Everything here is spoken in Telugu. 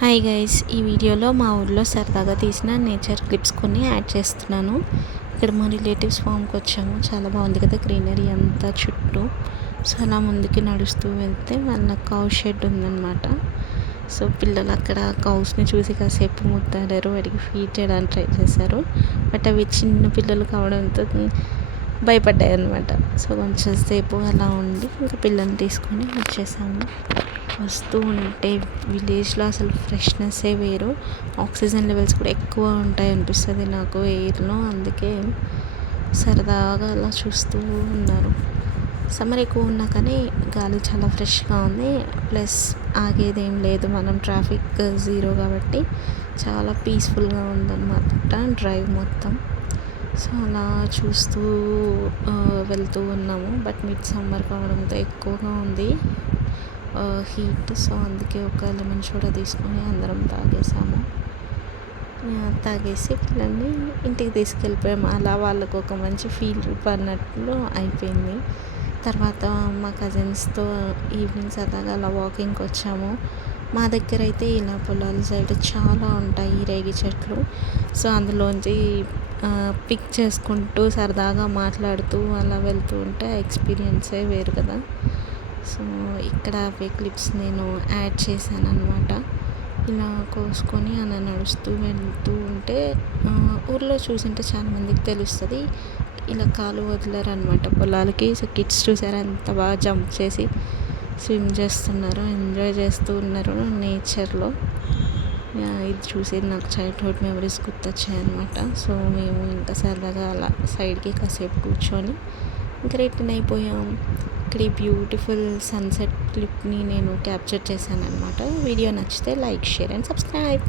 హాయ్ గైస్, ఈ వీడియోలో మా ఊర్లో సరదాగా తీసిన నేచర్ క్లిప్స్ కొన్ని యాడ్ చేస్తున్నాను. ఇక్కడ మా రిలేటివ్స్ ఫామ్కి వచ్చాము. చాలా బాగుంది కదా గ్రీనరీ అంతా చుట్టూ. సో అలా ముందుకి నడుస్తూ వెళ్తే వాళ్ళ కౌ షెడ్ ఉందన్నమాట. సో పిల్లలు అక్కడ కౌస్ని చూసి కాసేపు ముద్దాడారు, వాటికి ఫీడ్ చేయడానికి ట్రై చేశారు. బట్ అవి చిన్న పిల్లలు కావడంతో భయపడ్డాయి అన్నమాట. సో కొంచెం సేపు అలా ఉండి ఇంకా పిల్లల్ని తీసుకొని వచ్చేసాము. వస్తూ ఉంటే విలేజ్లో అసలు ఫ్రెష్నెస్సే వేరు. ఆక్సిజన్ లెవెల్స్ కూడా ఎక్కువ ఉంటాయి అనిపిస్తుంది నాకు ఎయిర్లో. అందుకే సరదాగా అలా చూస్తూ ఉన్నారు. సమ్మర్ ఎక్కువ ఉన్నా కానీ గాలి చాలా ఫ్రెష్గా ఉంది. ప్లస్ ఆగేదేం లేదు, మనం ట్రాఫిక్ జీరో కాబట్టి చాలా పీస్ఫుల్గా ఉందన్నమాట డ్రైవ్ మొత్తం. సో అలా చూస్తూ వెళ్తూ ఉన్నాము. బట్ మిడ్ సమ్మర్ కావడంతో ఎక్కువగా ఉంది హీట్. సో అందుకే ఒక లెమన్ సోడా తీసుకొని అందరం తాగేసాము. తాగేసి పిల్లల్ని ఇంటికి తీసుకెళ్ళిపోయాము. అలా వాళ్ళకు ఒక మంచి ఫీల్ అన్నట్లు అయిపోయింది. తర్వాత మా కజిన్స్తో ఈవినింగ్ సరదాగా అలా వాకింగ్కి వచ్చాము. మా దగ్గర అయితే ఇలా పొలాల సైడ్ చాలా ఉంటాయి రేగి చెట్లు. సో అందులోంచి పిక్ చేసుకుంటూ సరదాగా మాట్లాడుతూ అలా వెళ్తూ ఉంటే ఎక్స్పీరియన్సే వేరు కదా. సో ఇక్కడ అవే క్లిప్స్ నేను యాడ్ చేశాను అనమాట. ఇలా కోసుకొని అలా నడుస్తూ వెళ్తూ ఉంటే ఊర్లో చూసింటే చాలామందికి తెలుస్తుంది, ఇలా కాలు వదిలేరు అనమాట పొలాలకి. సో కిడ్స్ చూసారా ఎంత బాగా జంప్ చేసి స్విమ్ చేస్తున్నారు, ఎంజాయ్ చేస్తూ ఉన్నారు నేచర్లో. ఇది చూసి నాకు చైల్డ్హుడ్ మెమరీస్ గుర్తొచ్చాయి అనమాట. సో మేము ఇంకా సరదాగా అలా సైడ్కి కాసేపు కూర్చొని ఇంకా రిటర్న్ అయిపోయాం. ఇక్కడ ఈ బ్యూటిఫుల్ సన్సెట్ క్లిప్ని నేను క్యాప్చర్ చేశాను అనమాట. వీడియో నచ్చితే లైక్, షేర్ అండ్ సబ్స్క్రైబ్.